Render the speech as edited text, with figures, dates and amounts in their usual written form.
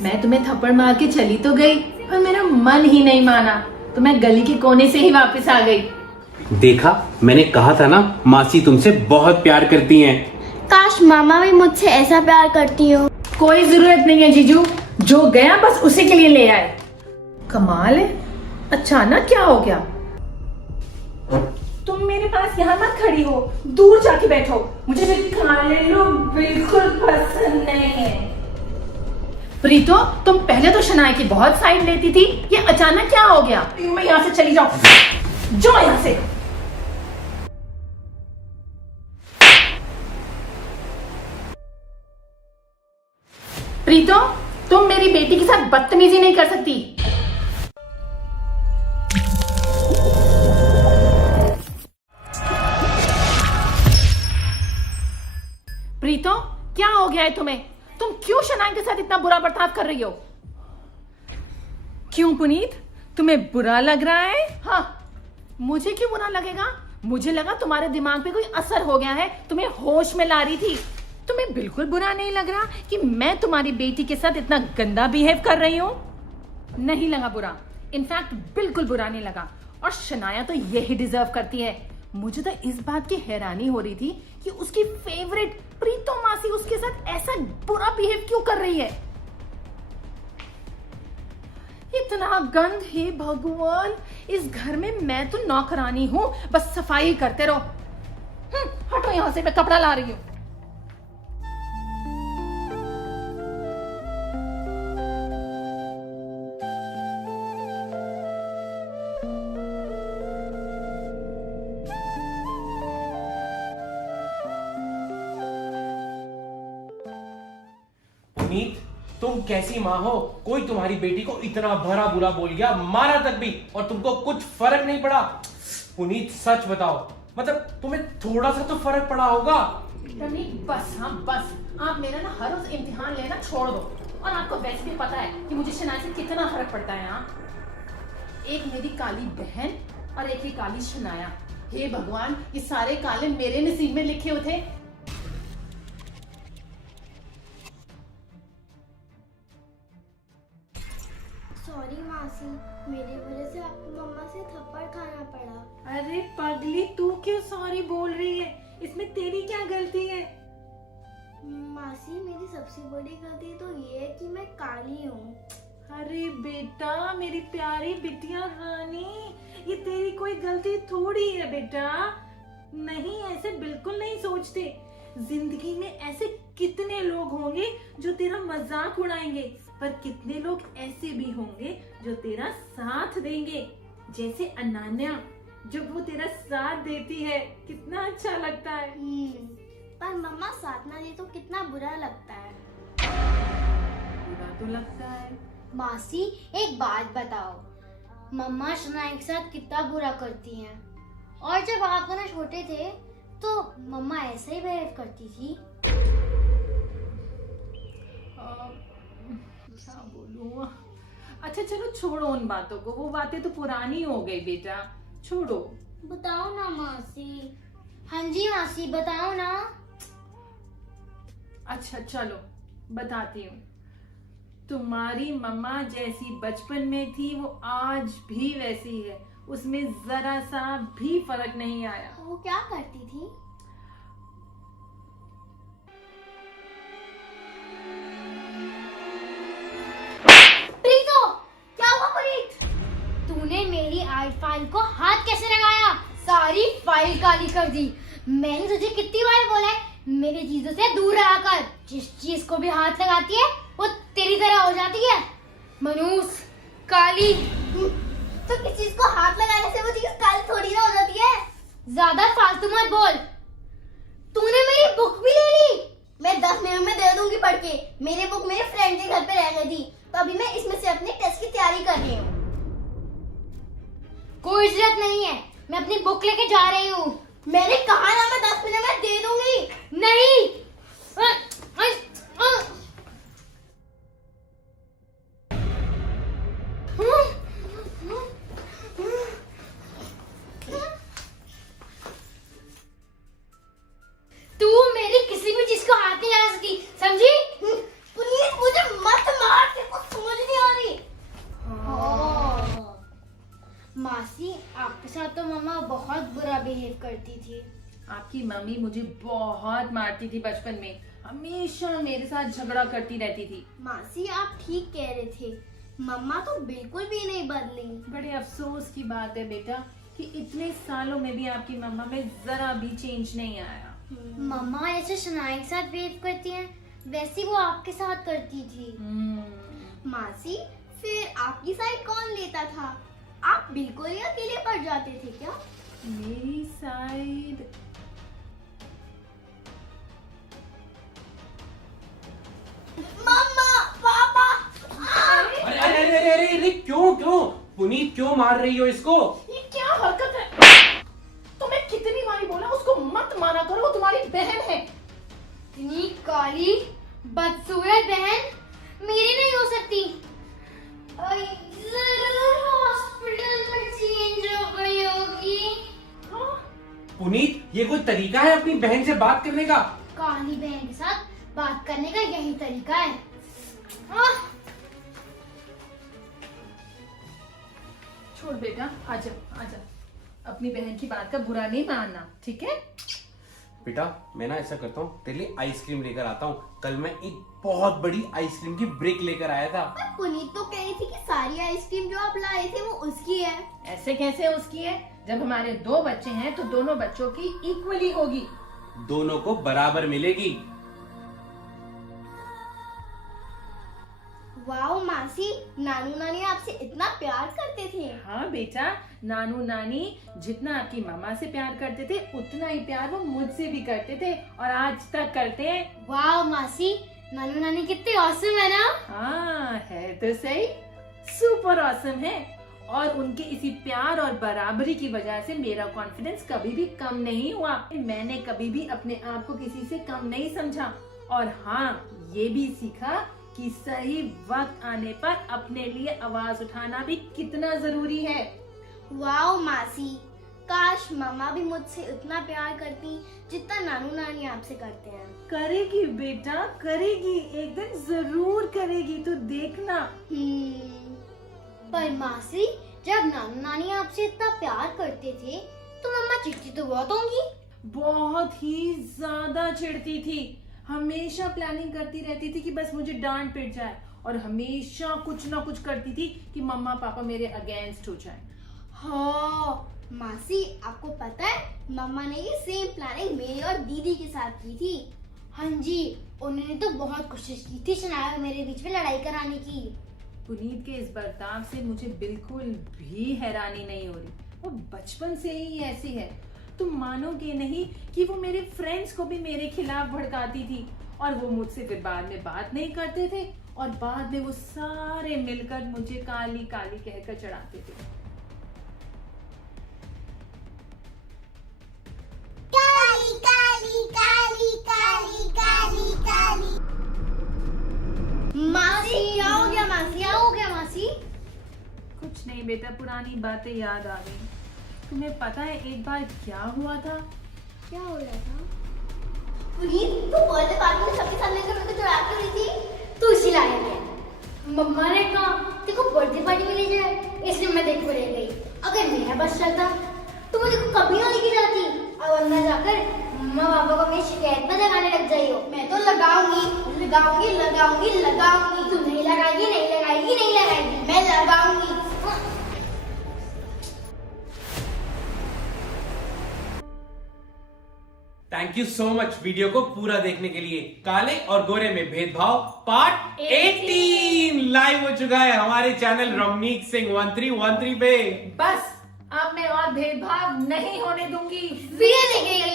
मैं तुम्हें थप्पड़ मार के चली तो गई, पर मेरा मन ही नहीं माना, तो मैं गली के कोने से ही वापस आ गई। देखा, मैंने कहा था ना, मासी तुमसे बहुत प्यार करती हैं। काश मामा भी मुझसे ऐसा प्यार करती हो। कोई जरूरत नहीं है जीजू, जो गया बस उसी के लिए ले आए। कमाल है, अचानक क्या हो गया? तुम मेरे पास यहाँ मत खड़ी हो, दूर जाके बैठो। मुझे काले लोग बिल्कुल पसंद नहीं है। प्रीतो, तुम पहले तो शनाया की बहुत साइड लेती थी, ये अचानक क्या हो गया? मैं यहाँ से चली जाओ, जाओ यहाँ से। प्रीतो, तुम मेरी बेटी के साथ बदतमीजी नहीं कर सकती। प्रीतो, क्या हो गया है तुम्हें? तुम क्यों शनाया के साथ इतना बुरा बर्ताव कर रही हो? क्यों पुनीत, तुम्हें बुरा लग रहा है? हाँ, मुझे क्यों बुरा लगेगा? मुझे लगा तुम्हारे दिमाग पे कोई असर हो गया है, तुम्हें होश में ला रही थी। तुम्हें बिल्कुल बुरा नहीं लग रहा कि मैं तुम्हारी बेटी के साथ इतना गंदा बिहेव कर रही हूँ? नहीं लगा बुरा, इनफैक्ट बिल्कुल बुरा नहीं लगा। और शनाया तो यही डिजर्व करती है। मुझे तो इस बात की हैरानी हो रही थी कि उसकी फेवरेट प्रीतो मासी उसके साथ ऐसा बुरा बिहेव क्यों कर रही है। इतना गंद, हे भगवान, इस घर में मैं तो नौकरानी हूं, बस सफाई करते रहो। हटो यहां से, मैं कपड़ा ला रही हूं। पुनीत, तुम कैसी माँ हो? कोई तुम्हारी बेटी को इतना भरा बुरा बोल गया, मारा तक भी, और तुमको कुछ फर्क नहीं पड़ा? पुनीत सच बताओ, मतलब तुम्हें थोड़ा सा तो फर्क पड़ा होगा। रवि बस, हाँ बस, आप मेरा ना हर रोज इम्तिहान लेना छोड़ दो। और आपको वैसे भी पता है कि मुझे शनाया से कितना फर्क पड़ता है। हाँ, एक मेरी काली बहन और एक ही काली शनाया। हे भगवान, ये सारे काले मेरे नसीब में लिखे हुए थे। सॉरी मासी, मेरी वजह से आपको मम्मा से थप्पड़ खाना पड़ा। अरे पगली, तू क्यों सॉरी बोल रही है? इसमें तेरी क्या गलती है? मासी, मेरी सबसे बड़ी गलती तो ये है कि मैं काली हूँ। अरे बेटा, मेरी प्यारी बिटिया रानी, ये तेरी कोई गलती थोड़ी है बेटा। नहीं, ऐसे बिल्कुल नहीं सोचते। जिंदगी में ऐसे कितने लोग होंगे जो तेरा मजाक उड़ाएंगे, पर कितने लोग ऐसे भी होंगे जो तेरा साथ देंगे। जैसे अनन्या, जब वो तेरा साथ देती है कितना अच्छा लगता है। पर मम्मा साथ ना दे तो कितना बुरा लगता है। बुरा तो लगता है। मासी, एक बात बताओ, मम्मा शनाया के साथ कितना बुरा करती हैं, और जब आप दोनों छोटे थे तो मम्मा ऐसे ही बिहेव करती थी। क्या बोलूं? अच्छा चलो, छोड़ो उन बातों को, वो बातें तो पुरानी हो गई बेटा, छोड़ो। बताओ ना मासी। हाँ जी मासी, बताओ ना। अच्छा चलो, बताती हूँ। तुम्हारी मम्मा जैसी बचपन में थी वो आज भी वैसी है, उसमें जरा सा भी फर्क नहीं आया। वो क्या करती थी? प्रीतो, क्या हुआ प्रीत? तूने मेरी आई फाइल को हाथ कैसे लगाया? सारी फाइल काली कर दी। मैंने तुझे कितनी बार बोला है मेरे चीजों से दूर रहा कर। जिस चीज को भी हाथ लगाती है वो तेरी तरह हो जाती है। मनूस, काली। तो किस चीज को हाथ लगाने से वो चीज काली थोड़ी ना हो जाती है। ज्यादा फालतू मत बोल। तूने मेरी बुक भी ले ली। मैं 10 मिनट में दे दूंगी पढ़ के। मेरी बुक मेरे फ्रेंड के घर पे रह गई थी, तो अभी मैं इसमें से अपने टेस्ट की तैयारी कर रही हूँ। कोई जरूरत नहीं है, मैं अपनी बुक लेके जा रही हूँ। मैंने कहा ना, मैं 10 मिनट में दे दूंगी। नहीं। तू मेरी किसी भी चीज को हाथ नहीं लगा सकती, समझी? प्लीज मुझे मत मार। करती थी। आपकी मम्मी मुझे बहुत मारती थी बचपन में, हमेशा मेरे साथ झगड़ा करती रहती थी। मासी आप ठीक कह रहे थे, मम्मा तो बिल्कुल भी नहीं बदली। बड़े अफसोस की बात है बेटा कि इतने सालों में भी आपकी मम्मा में जरा भी चेंज नहीं आया। मम्मा ऐसे शनाया के साथ बिहेव करती हैं, वैसे वो आपके साथ करती थी। मासी फिर आपकी साइड कौन लेता था? आप बिल्कुल ही अकेले पड़ जाते थे क्या? मेरी साइड मम्मा, पापा। अरे अरे अरे अरे अरे अरे, क्यों क्यों पुनीत, क्यों मार रही हो इसको? ये क्या हरकत है? तुम्हें कितनी बारी बोला उसको मत मारा करो, वो तुम्हारी बहन है। इतनी काली बदसूरत बहन मेरी नहीं हो सकती। जरूर हॉस्पिटल में चेंज हो गई होगी। पुनीत, ये कोई तरीका है अपनी बहन से बात करने का? काली बहन के साथ बात करने का यही तरीका है। आह! छोड़ बेटा, आजा आजा, अपनी बहन की बात का बुरा नहीं मानना, ठीक है? बेटा मैं ना ऐसा करता हूँ, तेरे लिए आइसक्रीम लेकर आता हूँ। कल मैं एक बहुत बड़ी आइसक्रीम की ब्रेक लेकर आया था। पुनीत तो कह रही थी कि सारी आइसक्रीम जो आप लाए थे वो उसकी है। ऐसे कैसे उसकी है? जब हमारे 2 बच्चे हैं तो दोनों बच्चों की इक्वली होगी। दोनों को बराबर मिलेगी। वाओ मासी, नानू नानी आपसे इतना प्यार करते थे। हाँ बेटा, नानू नानी जितना आपकी मामा से प्यार करते थे उतना ही प्यार वो मुझसे भी करते थे और आज तक करते हैं। वाओ मासी, नानू नानी कितने ऑसम है ना। हाँ है तो सही, सुपर ऑसम है। और उनके इसी प्यार और बराबरी की वजह से मेरा कॉन्फिडेंस कभी भी कम नहीं हुआ। मैंने कभी भी अपने आप को किसी से कम नहीं समझा। और हाँ, ये भी सीखा कि सही वक्त आने पर अपने लिए आवाज उठाना भी कितना जरूरी है। वाओ मासी, काश मम्मा भी मुझसे उतना प्यार करती जितना नानू नानी आपसे करते हैं। करेगी बेटा, करेगी, एक दिन जरूर करेगी, तो देखना। पर मासी, जब नानू नानी आपसे इतना प्यार करते थे तो मम्मा चिढ़ती तो बहुत होंगी। बहुत ही ज्यादा चिढ़ती थी, हमेशा प्लानिंग करती रहती थी कि बस मुझे डांट पिट जाए, और हमेशा कुछ ना कुछ करती थी कि मम्मा पापा मेरे अगेंस्ट हो जाए। हाँ मासी, आपको पता है मम्मा ने ये सेम प्लानिंग मेरी और दीदी के साथ की थी। हाँ जी, उन्होंने तो बहुत कोशिश की थी शनाया और मेरे बीच में लड़ाई कराने की। पुनीत के इस बर्ताव से मुझे बिल्कुल भी हैरानी नहीं हो रही, वो बचपन से ही ऐसी है। तुम मानोगे नहीं कि वो मेरे फ्रेंड्स को भी मेरे खिलाफ भड़काती थी, और वो मुझसे फिर बाद में बात नहीं करते थे, और बाद में वो सारे मिलकर मुझे काली काली कहकर चढ़ाते थे। काली काली काली काली काली काली। मासी क्या हो गया? मासी क्या हो गया? मासी कुछ नहीं बेटा, पुरानी बातें याद आ गई। तुम्हें पता है एक बार क्या हुआ था? क्या हो रहा था? पुनीत, तू बर्थडे पार्टी में सबके सामने मेरे को चढ़ा के रही थी, तू इसी लायक है। मम्मा ने कहा देखो बर्थडे पार्टी में ले जाए, इसलिए मैं देखो ले गई। अगर मेरा बस चलता तो मुझे कभी ना लेके जाती। अब अंदर जाकर मम्मा पापा को मेरी शिकायत में लगाने लग जाई हो। मैं तो लगाऊंगी लगाऊंगी लगाऊंगी लगाऊंगी। तू नहीं लगाएगी नहीं लगाएगी नहीं लगाएगी, मैं लगाऊंगी। Thank you so much video को पूरा देखने के लिए। काले और गोरे में भेदभाव पार्ट 18 लाइव हो चुका है हमारे चैनल रमनीक सिंह 1313 पे। बस अब मैं और भेदभाव नहीं होने दूंगी। वीडियो देखने के